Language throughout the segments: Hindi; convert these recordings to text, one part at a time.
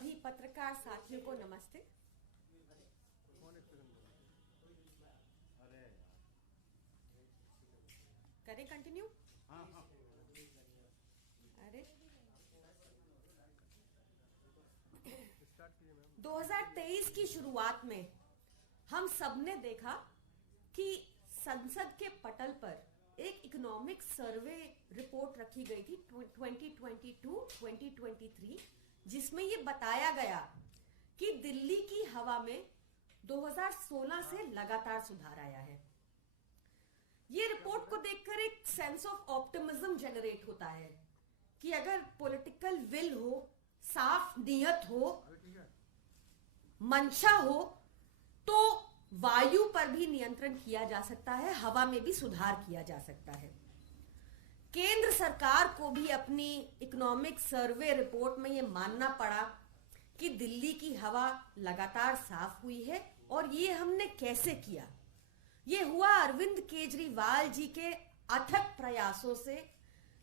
सभी पत्रकार साथियों को नमस्ते। करें कंटिन्यू? अरे 2023 की शुरुआत में हम सबने देखा कि संसद के पटल पर एक इकोनॉमिक सर्वे रिपोर्ट रखी गई थी 2022-2023, जिसमें ये बताया गया कि दिल्ली की हवा में 2016 से लगातार सुधार आया है। ये रिपोर्ट को देखकर एक सेंस ऑफ ऑप्टिमिज्म जनरेट होता है कि अगर पॉलिटिकल विल हो, साफ नियत हो, मंशा हो, तो वायु पर भी नियंत्रण किया जा सकता है, हवा में भी सुधार किया जा सकता है। केंद्र सरकार को भी अपनी इकोनॉमिक सर्वे रिपोर्ट में यह मानना पड़ा कि दिल्ली की हवा लगातार साफ हुई है। और ये हमने कैसे किया? ये हुआ अरविंद केजरीवाल जी के अथक प्रयासों से,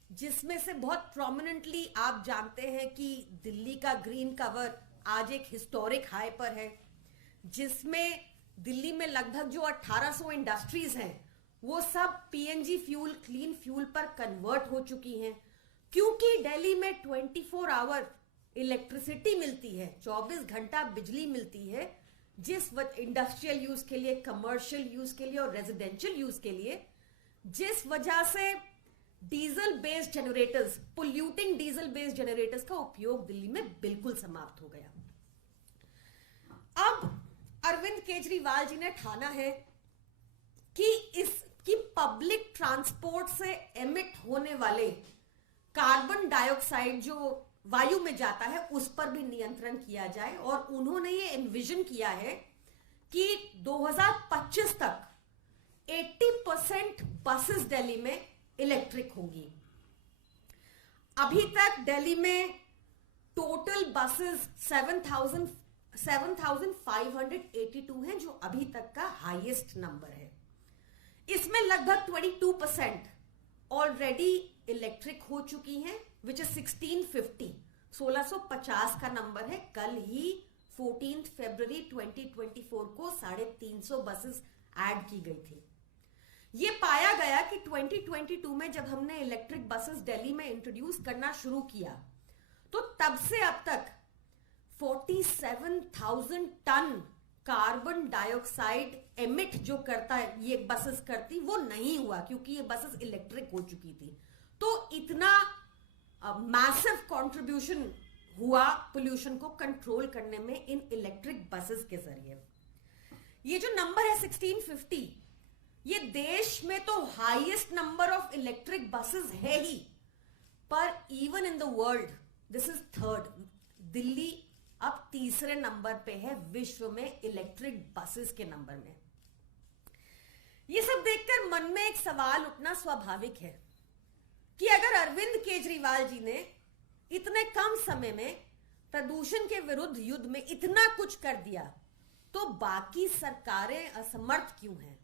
जिसमें से बहुत प्रोमिनेंटली आप जानते हैं कि दिल्ली का ग्रीन कवर आज एक हिस्टोरिक हाई पर है, जिसमें दिल्ली में लगभग जो 1800 इंडस्ट्रीज हैं वो सब पीएनजी फ्यूल, क्लीन फ्यूल पर कन्वर्ट हो चुकी हैं। क्योंकि दिल्ली में 24 आवर इलेक्ट्रिसिटी मिलती है, 24 घंटा बिजली मिलती है, जिस इंडस्ट्रियल यूज के लिए, कमर्शियल यूज के लिए और रेजिडेंशियल यूज के लिए, जिस वजह से diesel based generators, polluting diesel based generators का उपयोग दिल्ली में बिल्कुल समाप्त हो गया। अब अरविंद केजरीवाल जी ने ठाना है कि इसकी पब्लिक ट्रांसपोर्ट से एमिट होने वाले कार्बन डाइऑक्साइड जो वायु में जाता है उस पर भी नियंत्रण किया जाए। और उन्होंने ये एनविजन किया है कि 2025 तक 80% बसेस दिल्ली में इलेक्ट्रिक होंगी। अभी तक दिल्ली में टोटल बसेस 7,582 हैं, जो अभी तक का हाईएस्ट नंबर है। इसमें लगभग 22% ऑलरेडी इलेक्ट्रिक हो चुकी हैं, विच इज 1650 का नंबर है। कल ही 14 फरवरी 2024 को 350 बसेस ऐड की गई थी। ये पाया गया कि 2022 में जब हमने इलेक्ट्रिक बसेस दिल्ली में इंट्रोड्यूस करना शुरू किया, तो तब से अब तक 47,000 टन कार्बन डाइऑक्साइड एमिट जो करता है, ये बसेस करती, वो नहीं हुआ, क्योंकि ये बसेस इलेक्ट्रिक हो चुकी थी। तो इतना मैसिव कंट्रीब्यूशन हुआ पोल्यूशन को कंट्रोल करने में इन इलेक्ट्रिक बसेस के जरिए। ये जो नंबर है 1650, ये देश में तो highest number of electric buses है ही, पर even in the world this is third. Delhi अब तीसरे नंबर पे है विश्व में इलेक्ट्रिक बसेस के नंबर में। ये सब देखकर मन में एक सवाल उठना स्वाभाविक है कि अगर अरविंद केजरीवाल जी ने इतने कम समय में प्रदूषण के विरुद्ध युद्ध में इतना कुछ कर दिया, तो बाकी सरकारें असमर्थ क्यों हैं?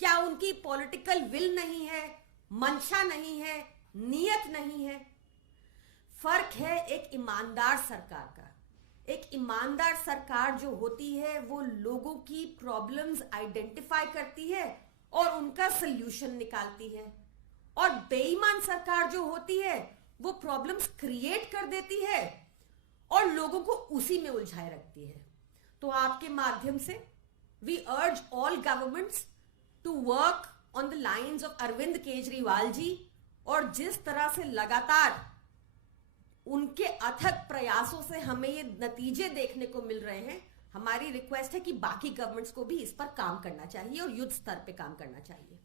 क्या उनकी पॉलिटिकल विल नहीं है, मंशा नहीं है, नियत नहीं है? फर्क है एक ईमानदार सरकार का। एक ईमानदार सरकार जो होती है वो लोगों की प्रॉब्लम्स आइडेंटिफाई करती है और उनका सल्यूशन निकालती है। और बेईमान सरकार जो होती है वो प्रॉब्लम्स क्रिएट कर देती है और लोगों को उसी में उलझाए रखती है। तो आपके माध्यम से we urge all governments to work on the lines of Arvind Kejriwal ji, और जिस तरह से लगातार उनके अथक प्रयासों से हमें ये नतीजे देखने को मिल रहे हैं, हमारी रिक्वेस्ट है कि बाकी गवर्नमेंट्स को भी इस पर काम करना चाहिए और युद्ध स्तर पे काम करना चाहिए।